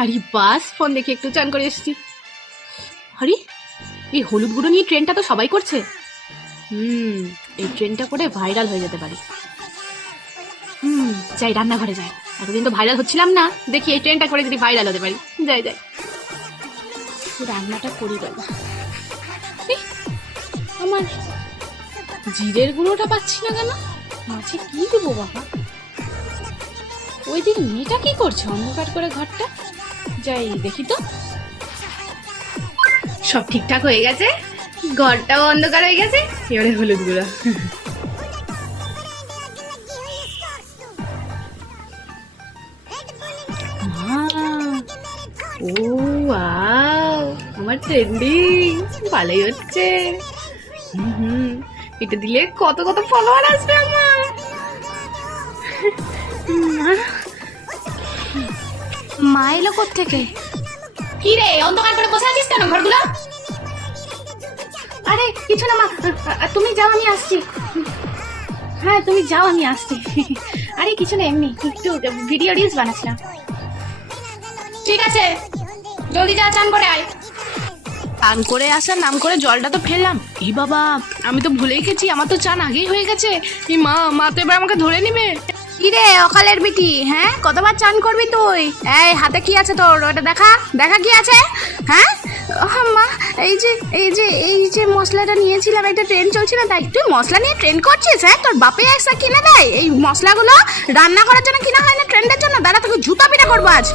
আরে বাস, ফোন দেখে একটু চান করে এসেছি। আরে এই হলুদ গুঁড়ো নিয়ে ট্রেনটা তো সবাই করছে। এই ট্রেনটা করে ভাইরাল হয়ে যেতে পারি। যাই রান্নাঘরে যাই, এতদিন তো ভাইরাল হচ্ছিলাম না, দেখি এই ট্রেনটা করে যদি ভাইরাল হতে পারি। যাই যাই রান্নাটা করি বাবা। আমার জিরের গুঁড়োটা পাচ্ছি না কেন? মাছে কি দেবো বাবা? ওই দিন মেয়েটা কি করছে অন্ধকার করে ঘরটা? যাই দেখি তো। সব ঠিকঠাক হয়ে গেছে, ঘরটাও অন্ধকার হয়ে গেছে। এবারে হলুদ গুঁড়ো। ও ওয়াও, আমার ট্রেন্ডিং ভালোই হচ্ছে। এটা দিলে কত কত ফলোয়ার আসবে আমার। মা এলো কোত্থেকে? কি রে, অন্ধকার করে বসে আছিস কেন ঘরগুলো? আরে কিছু না মা, তুমি যাও আমি আসছি। হ্যাঁ তুমি যাও আমি আসছি। আরে কিছু না, এমনি একটু ভিডিও রিলস বানাচ্ছিলাম। ঠিক আছে, জলদি যা, চান করে আয়। চান করে আসার নাম করে জলটা তো ফেললাম। এই বাবা, আমি তো ভুলেই গেছি, আমার তো চান আগেই হয়ে গেছে। এই মা, মা তো এবার আমাকে ধরে নিবে। কি রে অকালের বিটি, হ্যাঁ কতবার চান করবি তুই? এই হাতে কি আছে তোর, ওটা দেখা দেখা কি আছে? হ্যাঁ মা, এই যে মশলাটা নিয়েছিলাম, একটা ট্রেন চলছে না তাই। তুই মশলা নিয়ে ট্রেন করছিস? হ্যাঁ, তোর বাপে একসা কিনে দেয় এই মশলাগুলো, রান্না করার জন্য কিনা হয় না, ট্রেন্ডের জন্য। দাঁড়া, তোকে জুতা পিটা করবো আজ।